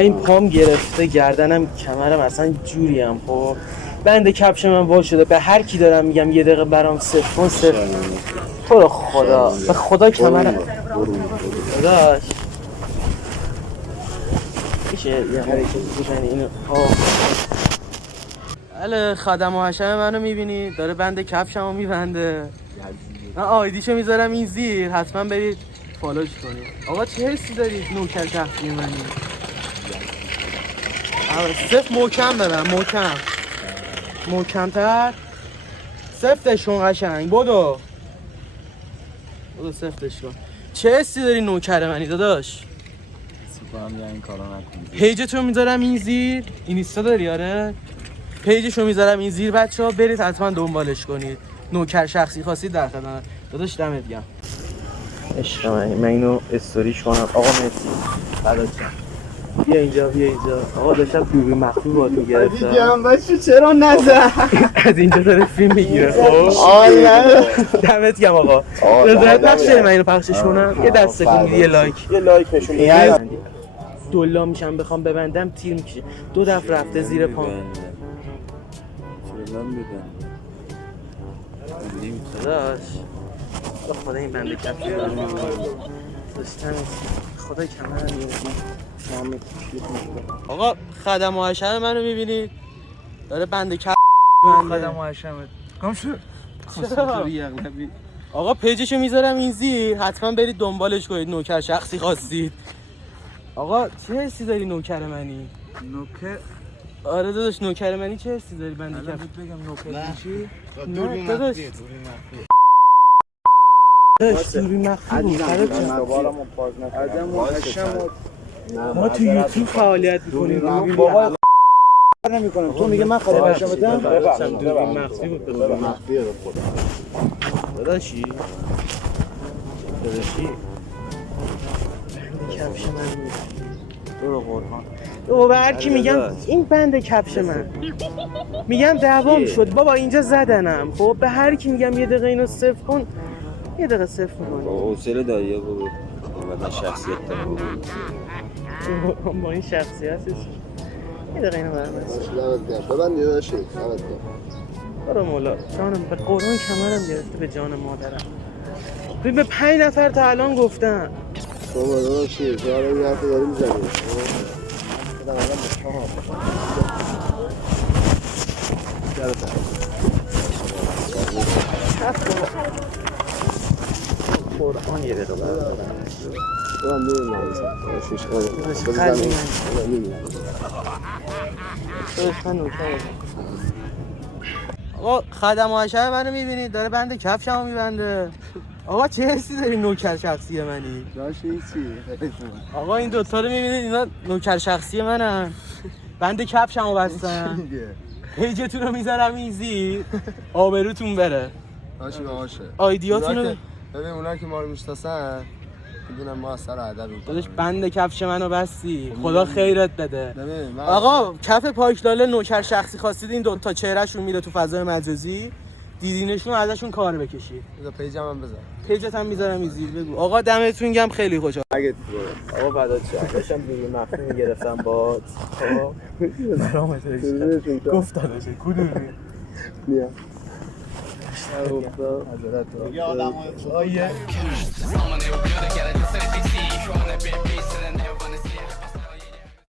این پام گرفته، گردنم، کمرم اصلا جوریم. خب بند کفش من وا شده. به هر کی دارم میگم یه دقیقه برام صفر کن، صفر. تو رو خدا، به خدا کمرم داداش میشه یه حرکتی بزنی اینو. بله خادم و حشم منو میبینی داره بند کفشمو میبنده. من آیدیشو میذارم این زیر، حتما برید فالوش کنید. آقا چه حسی دارید نوکر شخصی منی؟ صف محکم ببن، محکم‌تر. سفتش کن قشنگ، بدو سفتش کن. چه حسی داری نوکر منی داداش؟ سپاهم این کارا نکن. پیجتو میذارم این زیر. اینستا داری؟ آره پیجشو میذارم این زیر، بچه‌ها برید حتما دنبالش کنید. نوکر شخصی خواستید در خدمت. داداش دمت گرم. عشق من اینو استوریش کنم. آقا مرسی. فدات شم. بیا اینجا. آقا داشتم دوربین مخفی باهاتون گرفتم. دیگه بچه چرا نزن؟ از اینجا داره فیلم میگیره. خب دمت گرم آقا. رضایت بخش من اینو پخشش کنم. یه دست کن، یه لایک نشون بده. دولا میشم بخوام ببندم تیر میکشه. 2 دفعه رفته زیر پام. داداش خدا این بنده کفش رو داشتم. خدا کمرم میگم. آقا خدم و حشم منو میبینید داره بنده کفش خدم و حشمت کام شد. آقا پیجشو میذارم این زیر، حتما برید دنبالش کنید. نوکر شخصی خواستید. آقا چه حسی داری نوکر منی؟ نوکر؟ آره داداش نوکر منی. چه حسی داری بنده کفش؟ بگم نوکر چی؟ دوربین مخفی. دوربین مخفی بود. ما تو یوتیوب فعالیت می‌کنیم. بابا نمی‌کنم. تو میگه من خدا باشم بدم. دوربین مخفی بود. دوربین مخفی رو خدا. داداشی بند کفش من برو قرآن. تو به هر کی میگم این بند کفش من، میگم دعوام شد بابا اینجا زدنم. خب به هر کی میگم یه دقیقه اینو صفر کن، یه دقیقه صفر کن. حوصله داری بابا. بعد شخصیت داره. با این شخصیتش یه دقیقه اینو برام ببند یه داشتی برو مولا جانم. به قرآن کمرم گرفته، به جان مادرم. به 5 نفر تا الان گفتم. بابا داشتی جاره یه حرف داری میزنی. قرآن یه دقیقه برام من میدونم آقا خدم و حشم منو میبینید داره بند کفشمو میبنده. آقا چه حسی داری نوکر شخصی منی؟ داشتی چی؟ آقا این دوتا رو میبینید اینا نوکر شخصی منن. بند کفشمو بستن. پیجتون رو میذارم این زیر، آبروتون بره. باشه باشه. آیدیاتون رو ببین اونا که ما رو میشناسن میدونن ما از سر ادب این داداش بند کفش منو بستی. خدا خیرت بده. ببین آقا کف پاکلاله نوکر شخصی خواستید این دوتا چهرهشون میره تو فضای مجازی، دیدینشون ازشون کار بکشید. بذار پیجم هم بذار. پیجت هم میذارم این زیر. بگو آقا دمتون گرم خیلی خوشحال. اگه آقا بعدا چه داشتم دوربین مخفی میگرفتم باهات. خب برام گفت داداش کدوم بیا یه آدمو